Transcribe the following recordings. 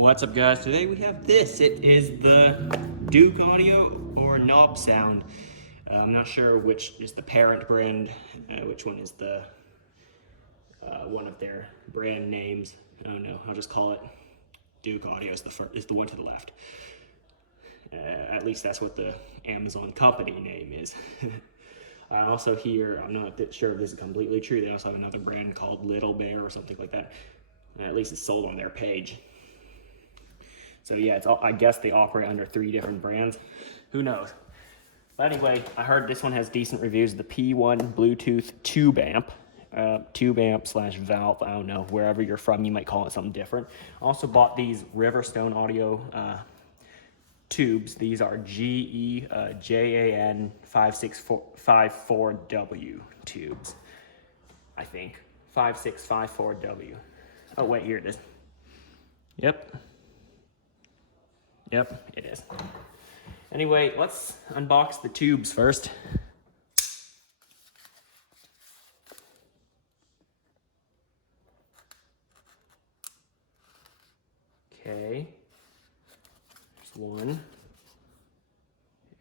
What's up, guys? Today we have this. It is the Douk audio or knob sound. I'm not sure which is the parent brand, which one is the one of their brand names. I don't know. I'll just call it Douk audio is the one to the left. At least that's what the Amazon company name is. I also hear, I'm not sure if this is completely true, they also have another brand called Little Bear or something like that. At least it's sold on their page. So yeah, I guess they operate under 3 different brands. Who knows? But anyway, I heard this one has decent reviews. The P1 Bluetooth tube amp / valve. I don't know, wherever you're from, you might call it something different. Also bought these Riverstone audio tubes. These are GE JAN 5654W tubes. I think 5654W. Oh wait, here it is. Yep, it is. Anyway, let's unbox the tubes first. Okay. There's 1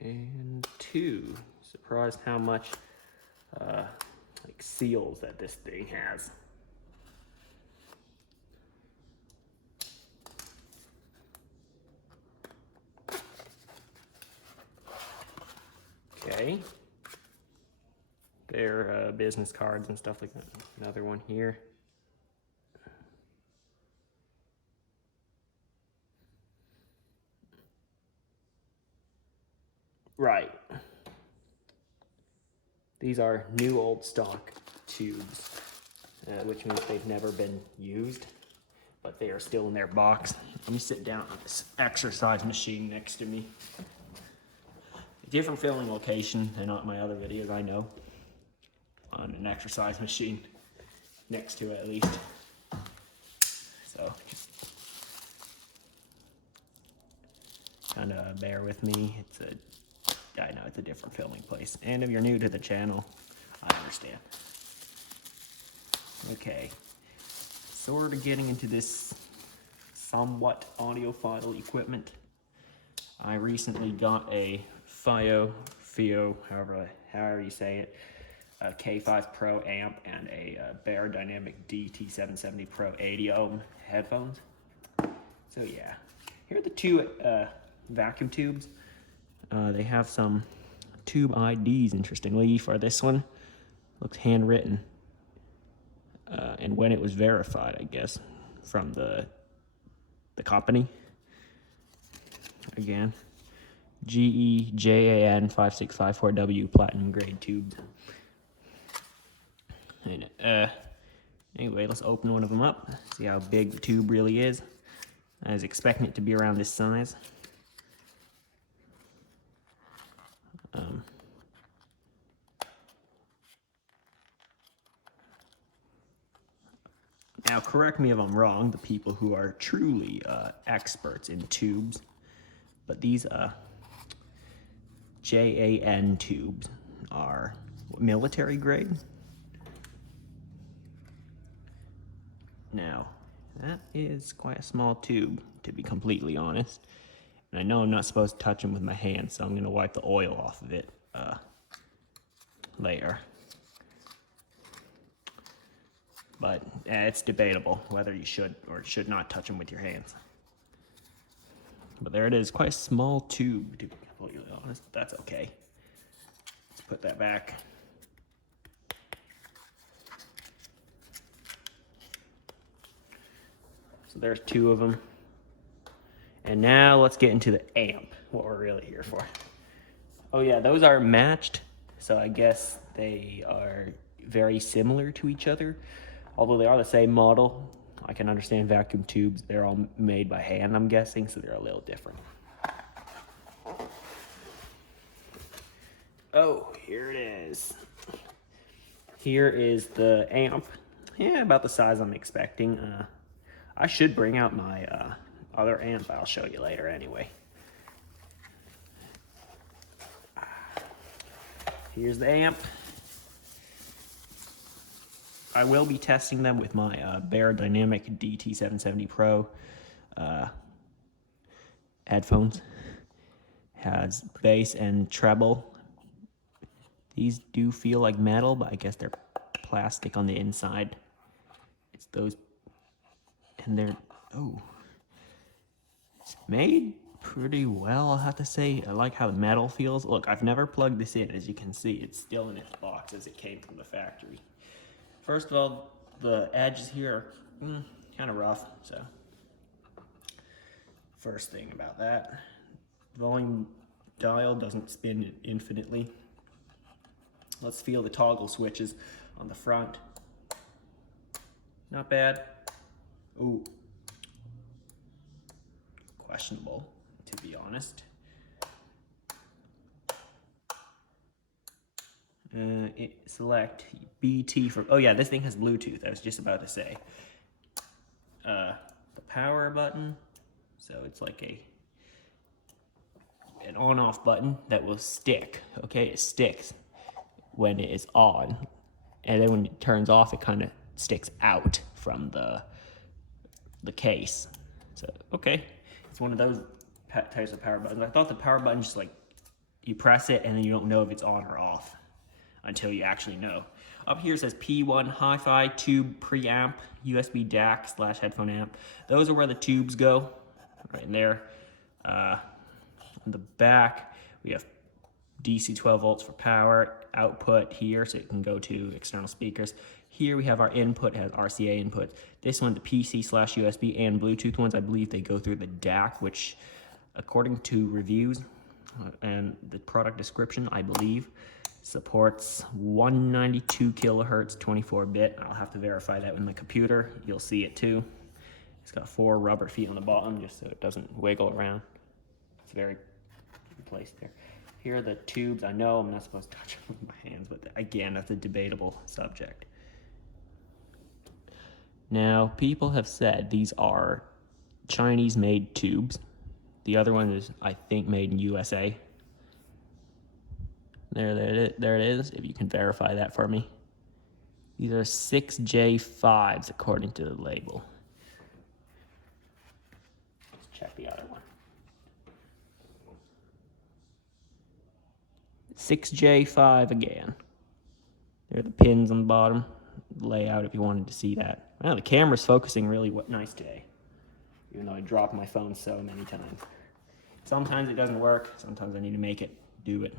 and 2. Surprised how much like seals that this thing has. Okay, their business cards and stuff like that. Another one here. Right. These are new old stock tubes, which means they've never been used, but they are still in their box. Let me sit down on this exercise machine next to me. Different filming location than on my other videos, I know. On an exercise machine, next to it at least. So, kind of bear with me. I know it's a different filming place. And if you're new to the channel, I understand. Okay, sort of getting into this somewhat audiophile equipment. I recently got a FIO, however you say it, a K5 Pro amp and a Bear Dynamic DT770 Pro 80 ohm headphones. So yeah, here are the 2 vacuum tubes. They have some tube IDs, interestingly, for this one. Looks handwritten. And when it was verified, I guess, from the company. Again. GE JAN 5654W platinum grade tubes. And anyway, let's open one of them up, see how big the tube really is. I was expecting it to be around this size. Now, correct me if I'm wrong, the people who are truly experts in tubes, but these JAN tubes are military grade. Now, that is quite a small tube, to be completely honest. And I know I'm not supposed to touch them with my hands, so I'm going to wipe the oil off of it later. But it's debatable whether you should or should not touch them with your hands. But there it is, quite a small tube, to be completely honest, but that's okay. Let's put that back. So there's 2 of them. And now let's get into the amp, what we're really here for. Oh yeah, those are matched, so I guess they are very similar to each other. Although they are the same model. I can understand vacuum tubes. They're all made by hand, I'm guessing, so they're a little different. Oh, here it is. Here is the amp. Yeah, about the size I'm expecting. I should bring out my other amp. I'll show you later anyway. Here's the amp. I will be testing them with my Bear Dynamic DT770 Pro. headphones. Has bass and treble. These do feel like metal, but I guess they're plastic on the inside. It's those, and they're, oh, it's made pretty well, I'll have to say. I like how the metal feels. Look, I've never plugged this in. As you can see, it's still in its box as it came from the factory. First of all, the edges here are kind of rough, so first thing about that. Volume dial doesn't spin infinitely. Let's feel the toggle switches on the front. Not bad. Ooh. Questionable, to be honest. Select BT from, oh yeah, this thing has Bluetooth, I was just about to say. The power button, so it's like an on-off button that will stick, okay? It sticks when it is on, and then when it turns off, it kind of sticks out from the case. So, okay, it's one of those types of power buttons. I thought the power button just like, you press it and then you don't know if it's on or off until you actually know. Up here it says P1 Hi-Fi tube preamp, USB DAC / headphone amp. Those are where the tubes go, right in there. On the back, we have DC 12 volts for power, output here, so it can go to external speakers. Here we have our input, has RCA input. This one, the PC / USB and Bluetooth ones, I believe they go through the DAC, which according to reviews and the product description, I believe, supports 192 kilohertz 24-bit. I'll have to verify that with my computer. You'll see it too. It's got 4 rubber feet on the bottom just so it doesn't wiggle around. It's very placed there. Here are the tubes. I know I'm not supposed to touch them with my hands, but again, that's a debatable subject. Now, people have said these are Chinese-made tubes. The other one is, I think, made in USA. There it is, if you can verify that for me. These are 6J5s, according to the label. Let's check the other one. 6J5 again. There are the pins on the bottom. Layout if you wanted to see that. Wow, the camera's focusing really nice today, even though I dropped my phone so many times. Sometimes it doesn't work. Sometimes I need to make it do it.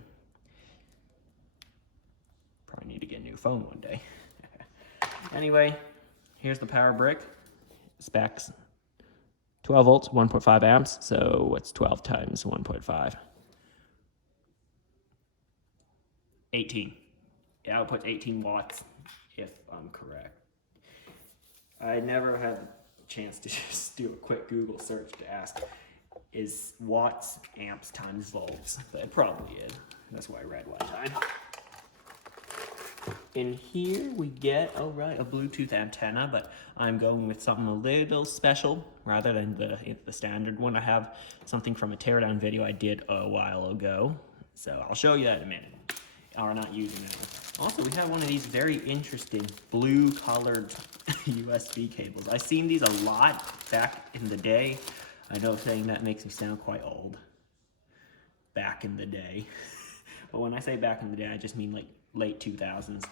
Probably need to get a new phone one day. Anyway, here's the power brick. Specs. 12 volts, 1.5 amps. So what's 12 times 1.5? 18. It outputs 18 watts, if I'm correct. I never had the chance to just do a quick Google search to ask, is watts amps times volts? But it probably is. That's what I read one time. In here we get, oh right, a Bluetooth antenna, but I'm going with something a little special rather than the standard one. I have something from a teardown video I did a while ago, so I'll show you that in a minute. Or not using that one. Also, we have one of these very interesting blue colored USB cables. I've seen these a lot back in the day. I know saying that makes me sound quite old. Back in the day. But when I say back in the day, I just mean like late 2000s,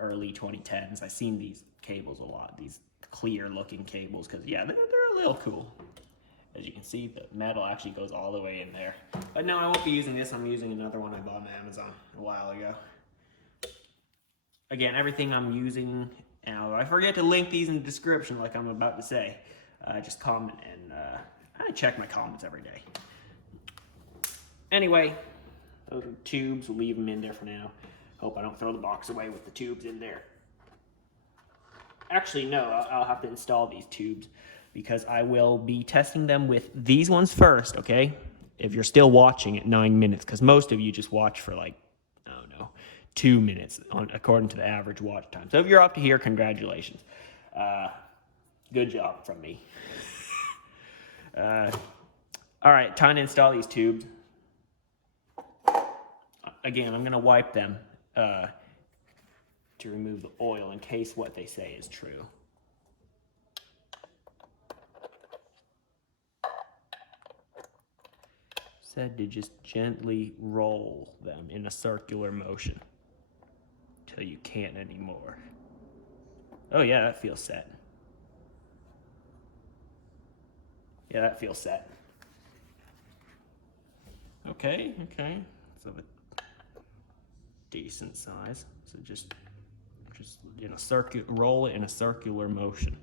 early 2010s. I've seen these cables a lot, these clear looking cables, because yeah, they're a little cool. As you can see, the metal actually goes all the way in there. But no, I won't be using this. I'm using another one I bought on Amazon a while ago. Again, everything I'm using, now I forget to link these in the description like I'm about to say. Just comment, and I check my comments every day. Anyway, those are tubes. We'll leave them in there for now. Hope I don't throw the box away with the tubes in there. Actually, no, I'll have to install these tubes, because I will be testing them with these ones first, okay? If you're still watching at 9 minutes, because most of you just watch for like, I don't know, 2 minutes according to the average watch time. So if you're up to here, congratulations. Good job from me. All right, time to install these tubes. Again, I'm gonna wipe them to remove the oil in case what they say is true. said to just gently roll them in a circular motion till you can't anymore. Oh yeah, that feels set. Yeah, that feels set. Okay. So a decent size. So just in a roll it in a circular motion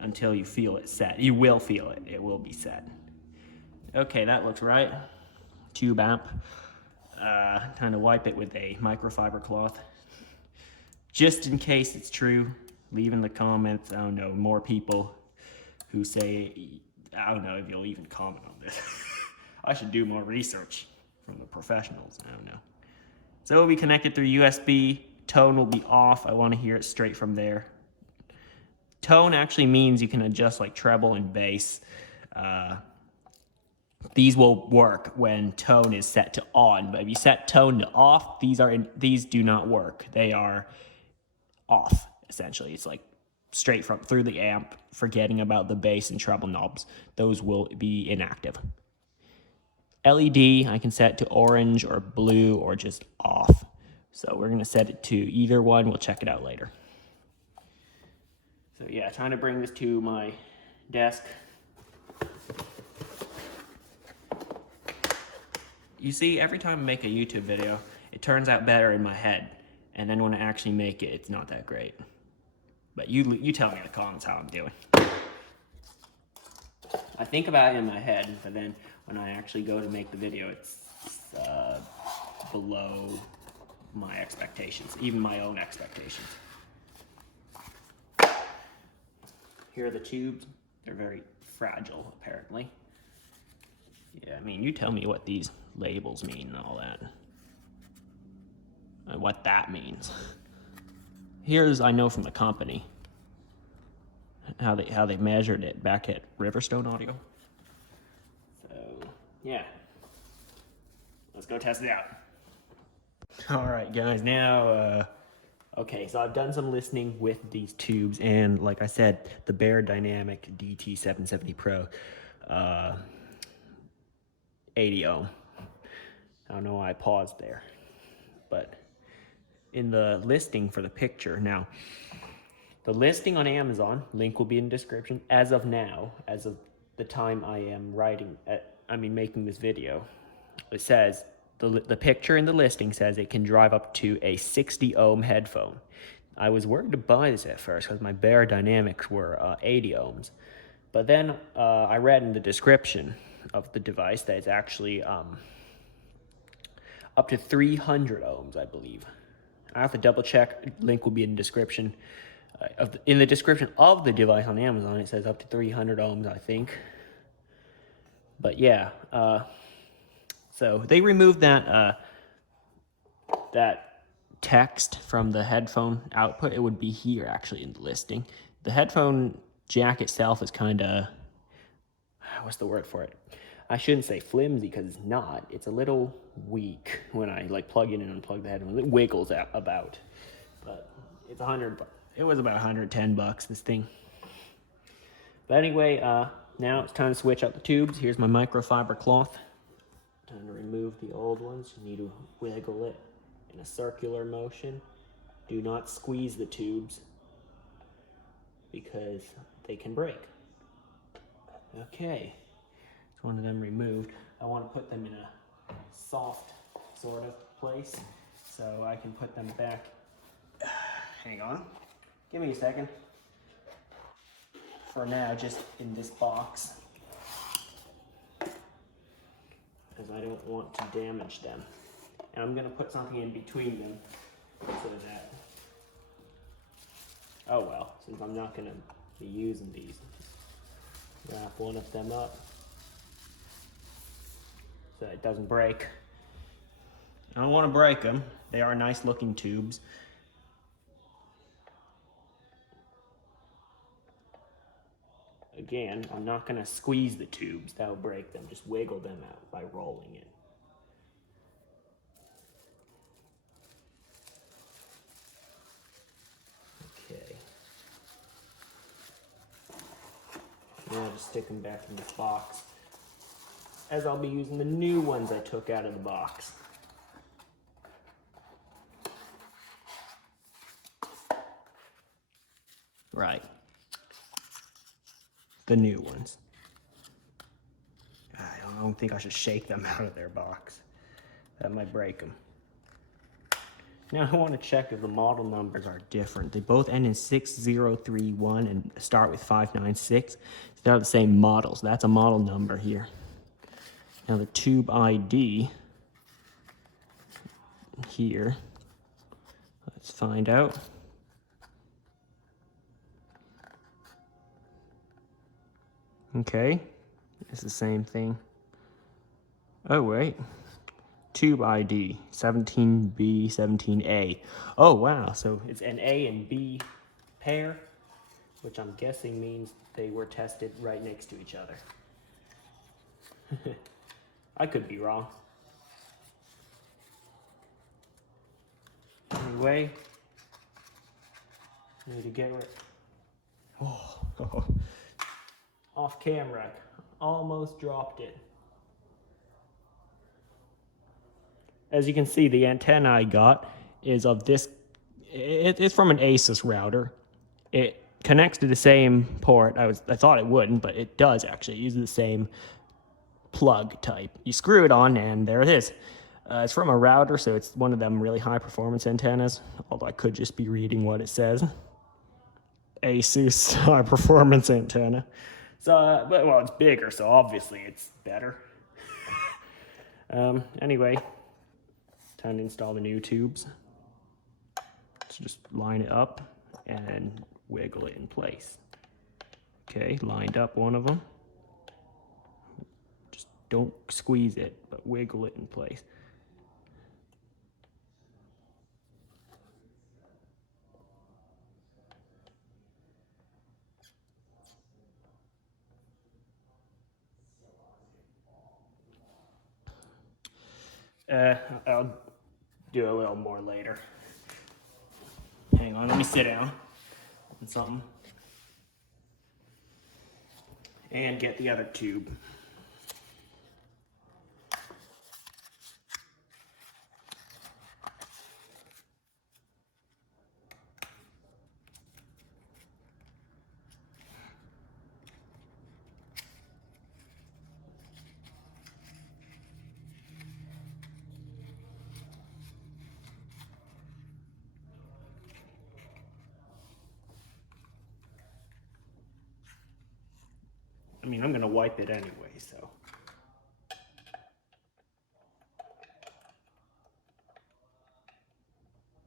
until you feel it set. You will feel it. It will be set. Okay, that looks right. Tube amp. Kind of wipe it with a microfiber cloth. Just in case it's true, leave in the comments, I don't know, more people who say, I don't know if you'll even comment on this. I should do more research from the professionals, I don't know. So it will be connected through USB, tone will be off, I want to hear it straight from there. Tone actually means you can adjust like treble and bass. These will work when tone is set to on, but if you set tone to off, these do not work. They are off, essentially. It's like straight through the amp, forgetting about the bass and treble knobs. Those will be inactive. LED, I can set to orange or blue or just off. So we're gonna set it to either one. We'll check it out later. So yeah, trying to bring this to my desk. You see, every time I make a YouTube video, it turns out better in my head. And then when I actually make it, it's not that great. But you tell me in the comments how I'm doing. I think about it in my head, but then when I actually go to make the video, it's below my expectations, even my own expectations. Here are the tubes. They're very fragile, apparently. Yeah, I mean, you tell me what these labels mean and all that. And what that means. Here's, I know from the company, how they measured it back at Riverstone Audio. So, yeah. Let's go test it out. All right, guys, now, okay, so I've done some listening with these tubes, and like I said, the Bear Dynamic DT770 Pro, 80 ohm. I don't know why I paused there, but in the listing for the picture, now, the listing on Amazon, link will be in the description, as of now, as of the time I am making this video, it says, the picture in the listing says it can drive up to a 60 ohm headphone. I was worried to buy this at first because my Bear Dynamics were 80 ohms. But then I read in the description of the device that it's actually up to 300 ohms, I believe. I have to double check. Link will be in the description. In the description of the device on Amazon, it says up to 300 ohms, I think. But yeah, so they removed that that text from the headphone output. It would be here actually in the listing. The headphone jack itself is kind of, what's the word for it? I shouldn't say flimsy because it's not. It's a little weak when I like plug in and unplug the headphone. It wiggles out about, but it's it was about 110 bucks, this thing. But anyway, now it's time to switch out the tubes. Here's my microfiber cloth. Time to remove the old ones. You need to wiggle it in a circular motion. Do not squeeze the tubes because they can break. Okay, it's one of them removed. I want to put them in a soft sort of place so I can put them back. Hang on, give me a second. For now, just in this box, because I don't want to damage them. And I'm gonna put something in between them so that, oh well, since I'm not gonna be using these, just wrap one of them up so it doesn't break. I don't want to break them. They are nice looking tubes. Again, I'm not going to squeeze the tubes, that'll break them. Just wiggle them out by rolling it. Okay. Now just stick them back in this box. as I'll be using the new ones I took out of the box. Right. The new ones. I don't think I should shake them out of their box. That might break them. Now I want to check if the model numbers are different. They both end in 6031 and start with 596. They're the same models. That's a model number here. Now the tube ID here. Let's find out. Okay, it's the same thing. Oh wait. Tube ID 17B, 17A. Oh wow, so it's an A and B pair, which I'm guessing means they were tested right next to each other. I could be wrong. Anyway, need to get rid. Oh, off camera, almost dropped it. As you can see, the antenna I got is of this, it's from an Asus router. It connects to the same port. I thought it wouldn't, but it does actually. It uses the same plug type. You screw it on and there it is. It's from a router, so it's one of them really high performance antennas, although I could just be reading what it says. Asus high performance antenna. So, but well, it's bigger, so obviously it's better. Anyway, time to install the new tubes. So just line it up and wiggle it in place. Okay, lined up one of them. Just don't squeeze it, but wiggle it in place. I'll do a little more later. Hang on, let me sit down on something. And get the other tube. I mean, I'm gonna wipe it anyway, so.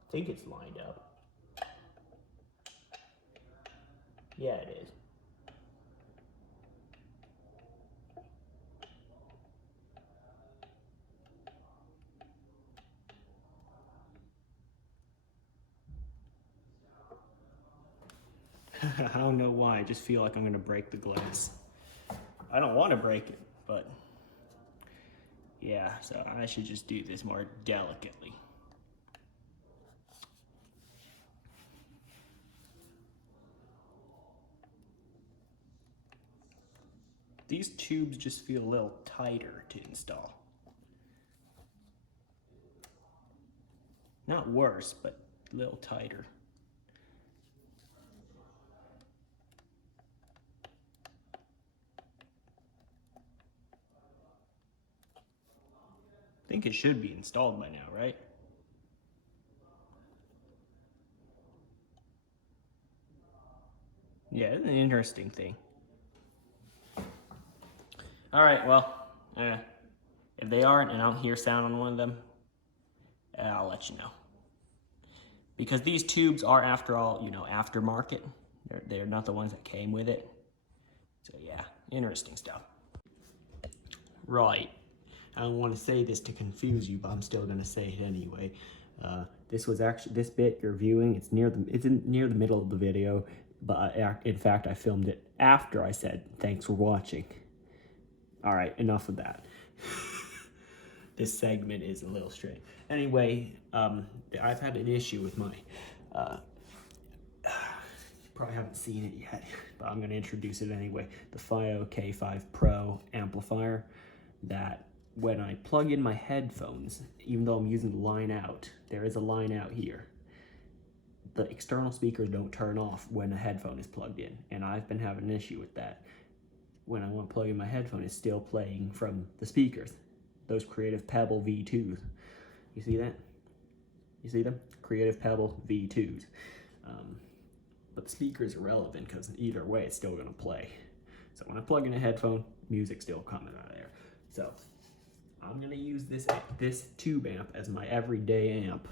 I think it's lined up. Yeah, it is. I don't know why, I just feel like I'm gonna break the glass. I don't want to break it, but yeah, so I should just do this more delicately. These tubes just feel a little tighter to install. Not worse, but a little tighter. I think it should be installed by now, right? Yeah, it's an interesting thing. All right, well, if they aren't and I don't hear sound on one of them, I'll let you know. Because these tubes are, after all, you know, aftermarket. They're not the ones that came with it. So yeah, interesting stuff. Right. I don't want to say this to confuse you, but I'm still going to say it anyway. This was actually, this bit you're viewing, it's near the middle of the video, but in fact I filmed it after I said thanks for watching. All right, enough of that. This segment is a little strange. Anyway, I've had an issue with my, probably haven't seen it yet, but I'm going to introduce it anyway. The FiO K5 Pro amplifier. that when I plug in my headphones, even though I'm using the line out, there is a line out here. The external speakers don't turn off when a headphone is plugged in, and I've been having an issue with that. When I want to plug in my headphone, it's still playing from the speakers. Those Creative Pebble V2s. You see that? You see them? Creative Pebble V2s. But the speaker is irrelevant because either way it's still going to play. So when I plug in a headphone, music's still coming out of there. So I'm going to use this tube amp as my everyday amp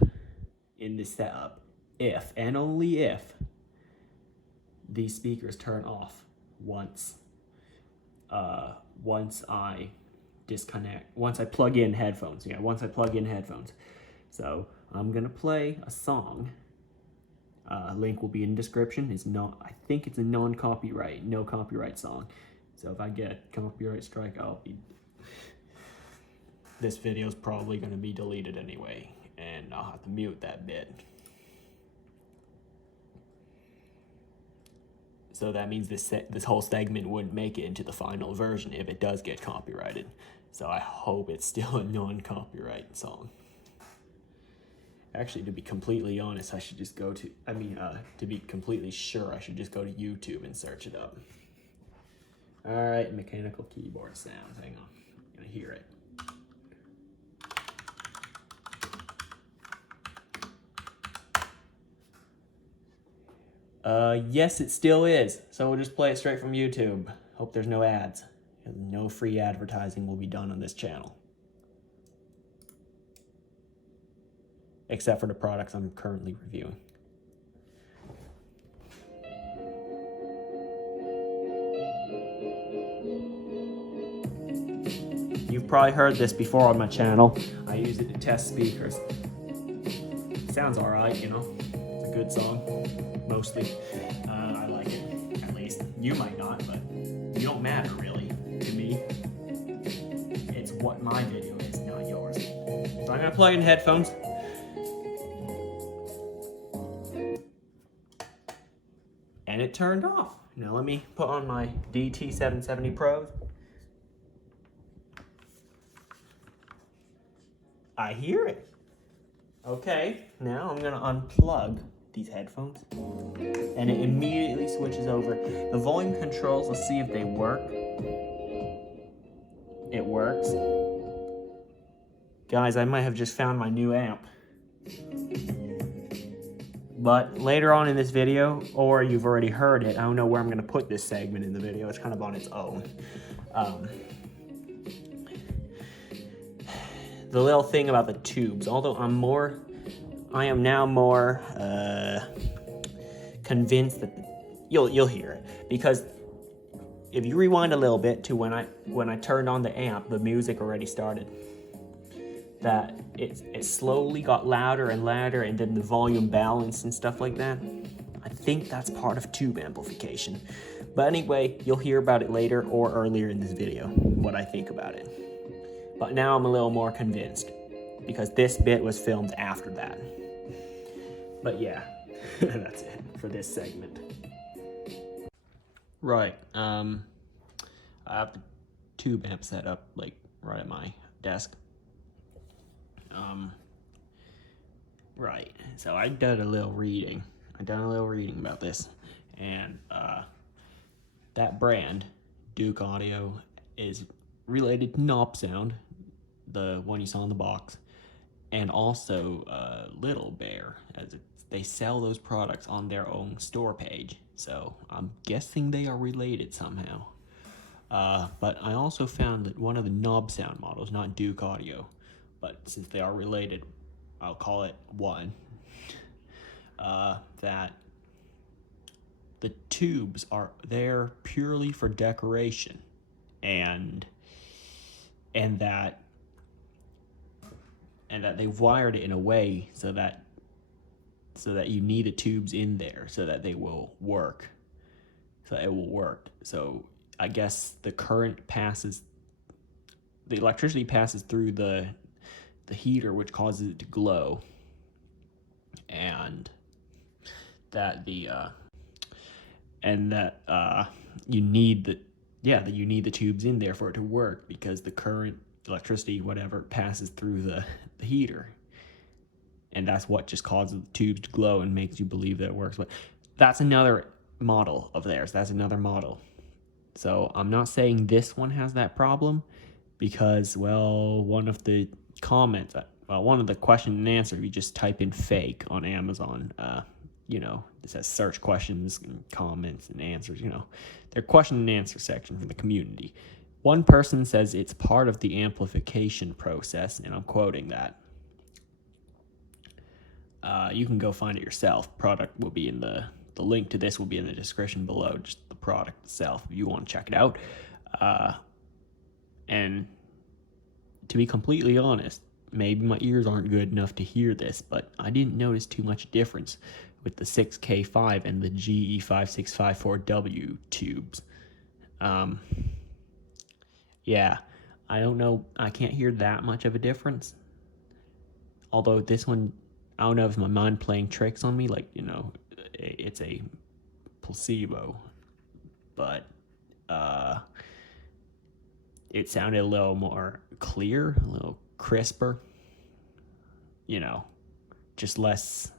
in this setup if and only if these speakers turn off once I plug in headphones. Yeah, once I plug in headphones. So I'm gonna play a song. Link will be in the description. I think it's a no copyright song. So if I get a copyright strike, this video's probably gonna be deleted anyway, and I'll have to mute that bit. So that means this whole segment wouldn't make it into the final version if it does get copyrighted. So I hope it's still a non-copyright song. Actually, to be completely honest, I should just go to, to be completely sure, I should just go to YouTube and search it up. All right, mechanical keyboard sounds. Hang on, I'm gonna hear it. Yes, it still is. So we'll just play it straight from YouTube. Hope there's no ads. No free advertising will be done on this channel. Except for the products I'm currently reviewing. You've probably heard this before on my channel. I use it to test speakers. It sounds alright, you know. It's a good song. Mostly. I like it, at least. You might not, but you don't matter, really, to me. It's what my video is, not yours. So I'm gonna plug in headphones. And it turned off. Now let me put on my DT770 Pros. I hear it. Okay, now I'm gonna unplug these headphones, and it immediately switches over. The volume controls, let's see if they work. It works. Guys, I might have just found my new amp. But later on in this video, or you've already heard it, I don't know where I'm gonna put this segment in the video, it's kind of on its own. The little thing about the tubes, although I am now more convinced that you'll hear it, because if you rewind a little bit to when I turned on the amp, the music already started. That it slowly got louder and louder, and then the volume balanced and stuff like that. I think that's part of tube amplification. But anyway, you'll hear about it later or earlier in this video, what I think about it. But now I'm a little more convinced, because this bit was filmed after that. But yeah, that's it for this segment. Right, I have the tube amp set up like right at my desk. Right, so I did a little reading. About this, and that brand, Douk Audio, is related to Knob Sound, the one you saw in the box, and also Little Bear, as they sell those products on their own store page. So I'm guessing they are related somehow. But I also found that one of the Knob Sound models, not Douk Audio, but since they are related, I'll call it one, that the tubes are there purely for decoration, and that they've wired it in a way so that you need the tubes in there so that they will work. So I guess the electricity passes through the heater, which causes it to glow, and that you need yeah, that you need the tubes in there for it to work because the current, electricity, whatever, passes through the heater. And that's what just causes the tubes to glow and makes you believe that it works. But that's another model of theirs. That's another model. So I'm not saying this one has that problem because, well, one of the comments, one of the question and answer, if you just type in fake on Amazon, it says search questions and comments and answers, their question and answer section from the community. One person says it's part of the amplification process, and I'm quoting that. You can go find it yourself. Product will be in the link to this will be in the description below, just the product itself if you want to check it out. And to be completely honest, maybe my ears aren't good enough to hear this, but I didn't notice too much difference with the 6K5 and the GE5654W tubes. Yeah, I don't know. I can't hear that much of a difference. Although this one, I don't know if it's my mind playing tricks on me, it's a placebo, but it sounded a little more clear, a little crisper, just less,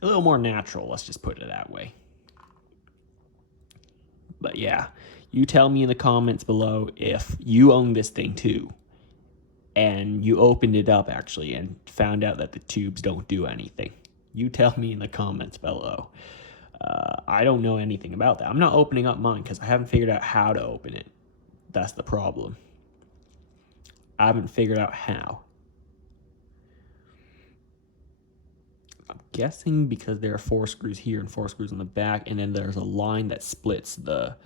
a little more natural, let's just put it that way. But yeah, you tell me in the comments below if you own this thing too, and you opened it up actually and found out that the tubes don't do anything. You tell me in the comments below. I don't know anything about that. I'm not opening up mine because I haven't figured out how to open it. That's the problem. I haven't figured out how. I'm guessing because there are 4 screws here and 4 screws on the back, and then there's a line that splits the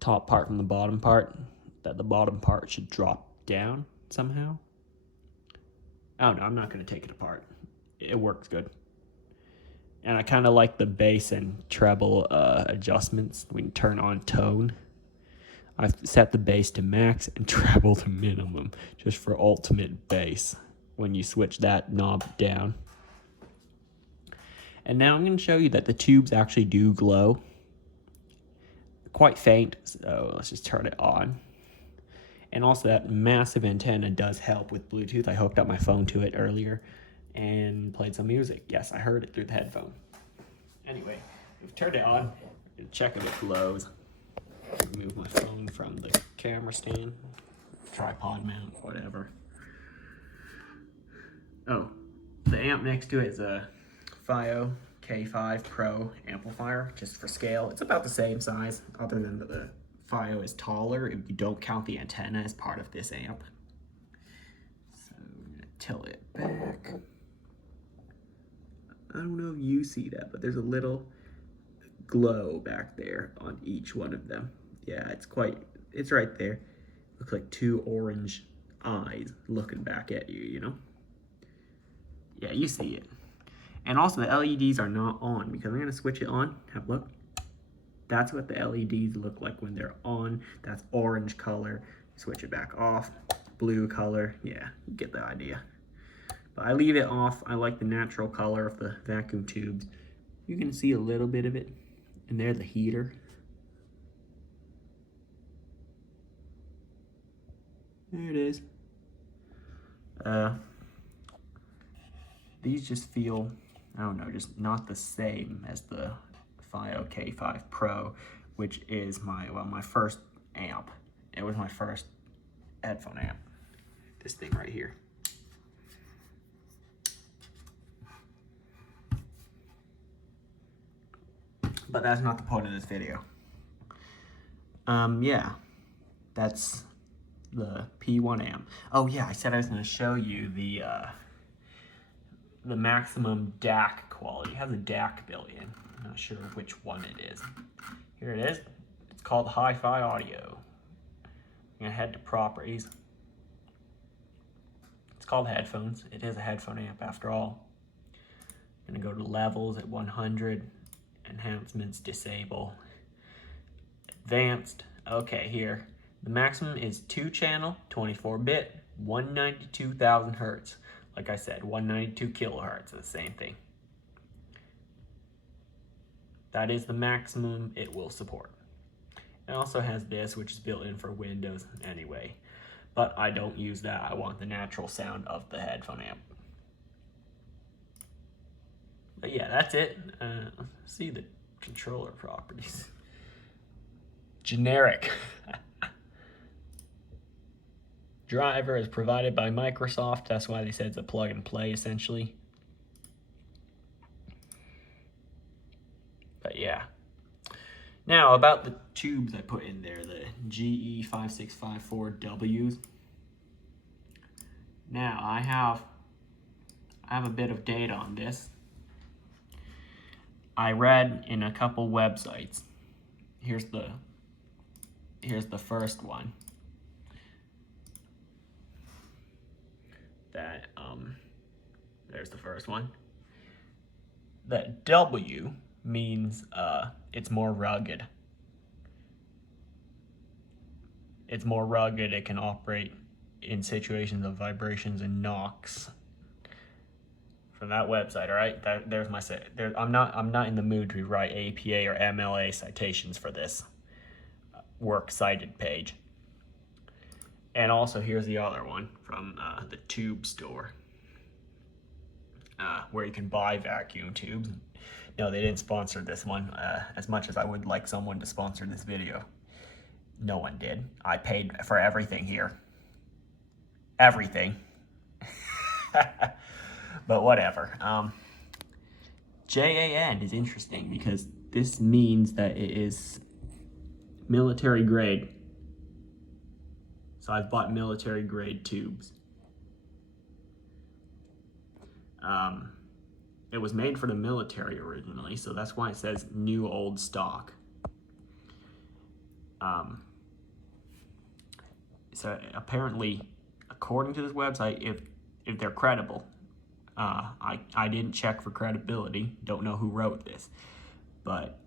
top part from the bottom part, that the bottom part should drop down somehow. Oh no, I'm not going to take it apart. It works good. And I kind of like the bass and treble adjustments. We can turn on tone. I've set the bass to max and treble to minimum, just for ultimate bass when you switch that knob down. And now I'm going to show you that the tubes actually do glow. Quite faint, so let's just turn it on. And also that massive antenna does help with Bluetooth. I hooked up my phone to it earlier and played some music. Yes, I heard it through the headphone. Anyway, we've turned it on. Check if it glows. Remove my phone from the camera stand, tripod mount, whatever. Oh, the amp next to it is a FiO K5 Pro amplifier, just for scale. It's about the same size, other than the FiO is taller if you don't count the antenna as part of this amp. So I'm gonna tilt it back. I don't know if you see that, but there's a little glow back there on each one of them. Yeah, it's right there. Looks like 2 orange eyes looking back at you, Yeah, you see it. And also the LEDs are not on because I'm gonna switch it on. Have a look. That's what the LEDs look like when they're on. That's orange color. Switch it back off. Blue color. Yeah, you get the idea. But I leave it off. I like the natural color of the vacuum tubes. You can see a little bit of it. And there's the heater. There it is. These just feel, I don't know, just not the same as the FiO K5 Pro, which is my first amp. It was my first headphone amp. This thing right here. But that's not the point of this video. Yeah, that's the P1 amp. Oh yeah, I said I was going to show you the maximum DAC quality. It has a DAC built in. I'm not sure which one it is. Here it is. It's called Hi-Fi Audio. I'm going to head to properties. It's called headphones. It is a headphone amp after all. I'm going to go to levels at 100. Enhancements, disable. Advanced. Okay, here. The maximum is 2-channel, 24-bit, 192,000 hertz. Like I said, 192 kilohertz, the same thing. That is the maximum it will support. It also has this, which is built in for Windows anyway. But I don't use that. I want the natural sound of the headphone amp. But yeah, that's it. Let's see the controller properties. Generic. Driver is provided by Microsoft. That's why they said it's a plug and play essentially. But yeah. Now about the tubes I put in there, the GE5654Ws. Now I have a bit of data on this. I read in a couple websites. Here's the first one. That there's the first one. That W means it's more rugged. It's more rugged. It can operate in situations of vibrations and knocks. From that website, all right. There's my set. I'm not in the mood to write APA or MLA citations for this works cited page. And also here's the other one from the tube store, where you can buy vacuum tubes. No, they didn't sponsor this one, as much as I would like someone to sponsor this video. No one did. I paid for everything here. Everything. But whatever. JAN is interesting because this means that it is military grade. So I've bought military grade tubes. It was made for the military originally, so that's why it says new old stock. So apparently, according to this website, if they're credible, I didn't check for credibility, don't know who wrote this, but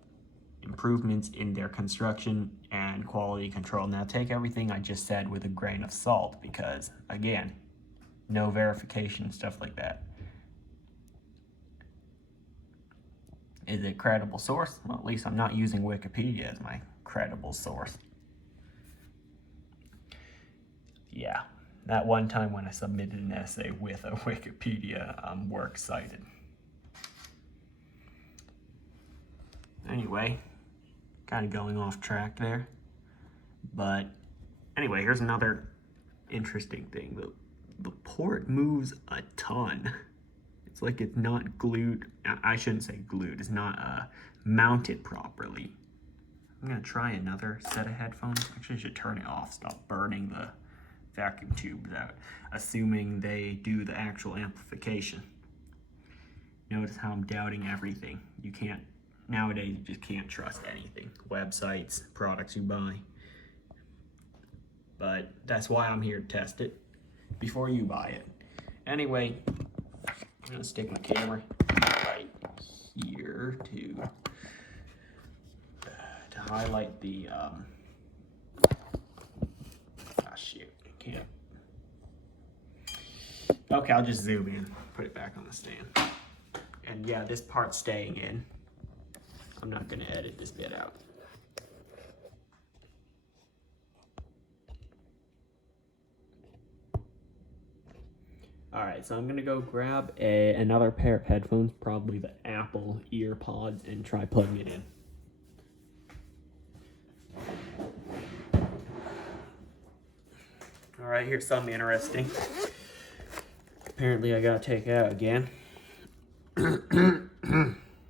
improvements in their construction and quality control. Now take everything I just said with a grain of salt because, again, no verification, stuff like that. Is it a credible source? Well, at least I'm not using Wikipedia as my credible source. Yeah, that one time when I submitted an essay with a Wikipedia works cited. Anyway, kind of going off track there. But anyway, here's another interesting thing. The port moves a ton. It's like it's not glued. I shouldn't say glued. It's not mounted properly. I'm gonna try another set of headphones. Actually, I should turn it off. Stop burning the vacuum tubes out. Assuming they do the actual amplification. Notice how I'm doubting everything. You can't. Nowadays, you just can't trust anything. Websites, products you buy. But that's why I'm here to test it before you buy it. Anyway, I'm gonna stick my camera right here to highlight the shoot, I can't. Okay, I'll just zoom in, put it back on the stand. And yeah, this part's staying in. I'm not gonna edit this bit out. Alright, so I'm gonna go grab another pair of headphones, probably the Apple EarPods, and try plugging it in. Alright, here's something interesting. Apparently I gotta take it out again.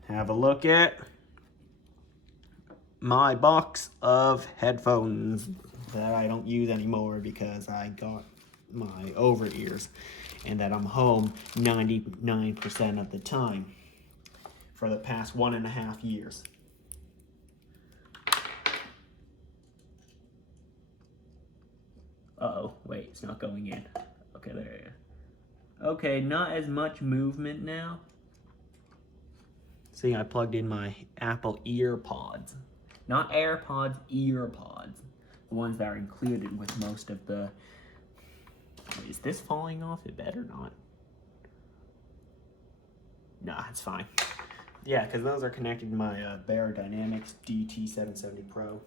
Have a look at my box of headphones that I don't use anymore because I got my over ears and that I'm home 99% of the time for the past 1.5 years. Uh-oh, wait, it's not going in. Okay, there it is. Okay, not as much movement now. See, I plugged in my Apple EarPods. Not AirPods, EarPods. The ones that are included with most of the... Wait, is this falling off? It better not. Nah, it's fine. Yeah, because those are connected to my Bear Dynamics DT770 Pro.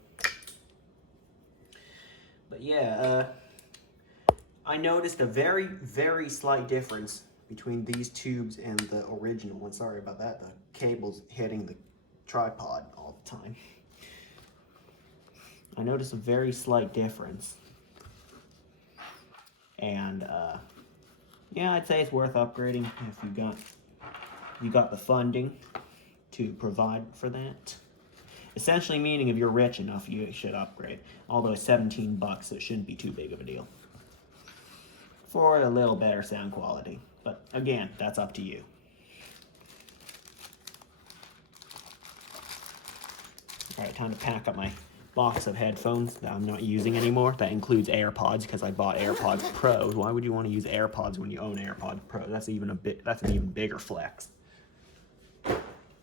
But yeah, I noticed a very, very slight difference between these tubes and the original one. Sorry about that. The cable's hitting the tripod all the time. I noticed a very slight difference. And yeah, I'd say it's worth upgrading if you got the funding to provide for that. Essentially meaning if you're rich enough, you should upgrade. Although it's 17 bucks, so it shouldn't be too big of a deal. For a little better sound quality. But again, that's up to you. Alright, time to pack up my box of headphones that I'm not using anymore. That includes AirPods because I bought AirPods Pros. Why would you want to use AirPods when you own AirPods Pro? That's an even bigger flex.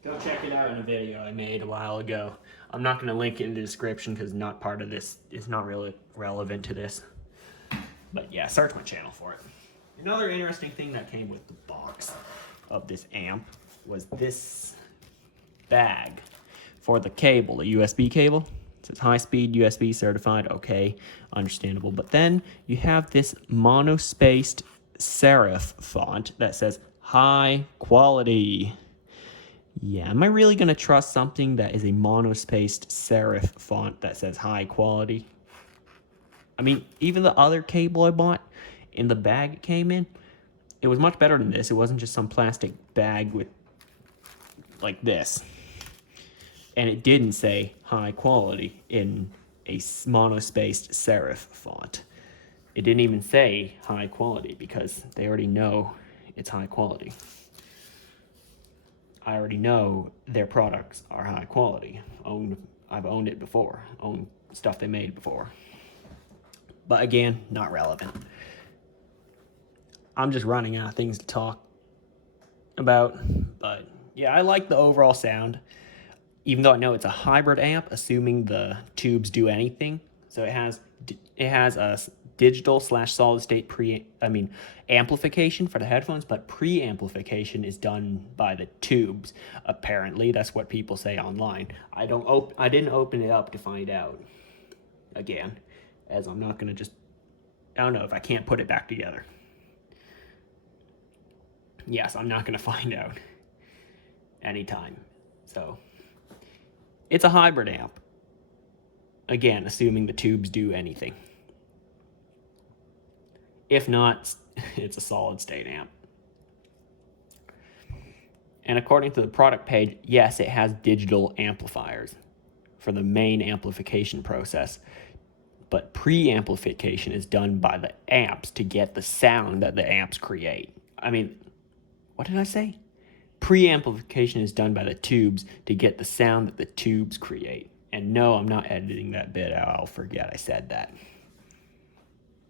Go check it out in a video I made a while ago. I'm not going to link it in the description because not part of this is not really relevant to this. But yeah, search my channel for it. Another interesting thing that came with the box of this amp was this bag for the cable, the USB cable. It says high-speed USB certified, okay, understandable. But then you have this monospaced serif font that says high quality. Yeah, am I really going to trust something that is a monospaced serif font that says high quality? I mean, even the other cable I bought in the bag it came in, it was much better than this. It wasn't just some plastic bag with like this. And it didn't say high quality in a monospaced serif font. It didn't even say high quality because they already know it's high quality. I already know their products are high quality. I've owned it before, owned stuff they made before. But again, not relevant. I'm just running out of things to talk about. But yeah, I like the overall sound. Even though I know it's a hybrid amp, assuming the tubes do anything. So it has a digital / solid state amplification for the headphones, but pre-amplification is done by the tubes. Apparently, that's what people say online. I didn't open it up to find out. Again, as I'm not gonna I don't know if I can't put it back together. Yes, I'm not gonna find out anytime. So it's a hybrid amp. Again, assuming the tubes do anything. If not, it's a solid state amp. And according to the product page, yes, it has digital amplifiers for the main amplification process. But pre-amplification is done by the amps to get the sound that the amps create. I mean, what did I say? Pre-amplification is done by the tubes to get the sound that the tubes create. And no, I'm not editing that bit out. I'll forget I said that.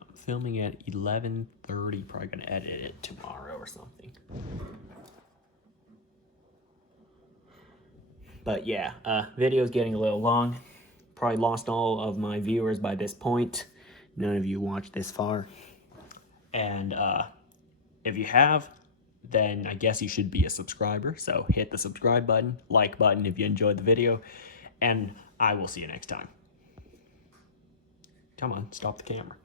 I'm filming at 11:30. Probably going to edit it tomorrow or something. But yeah, video's getting a little long. Probably lost all of my viewers by this point. None of you watched this far. And if you have, then I guess you should be a subscriber. So hit the subscribe button, like button if you enjoyed the video, and I will see you next time. Come on, stop the camera.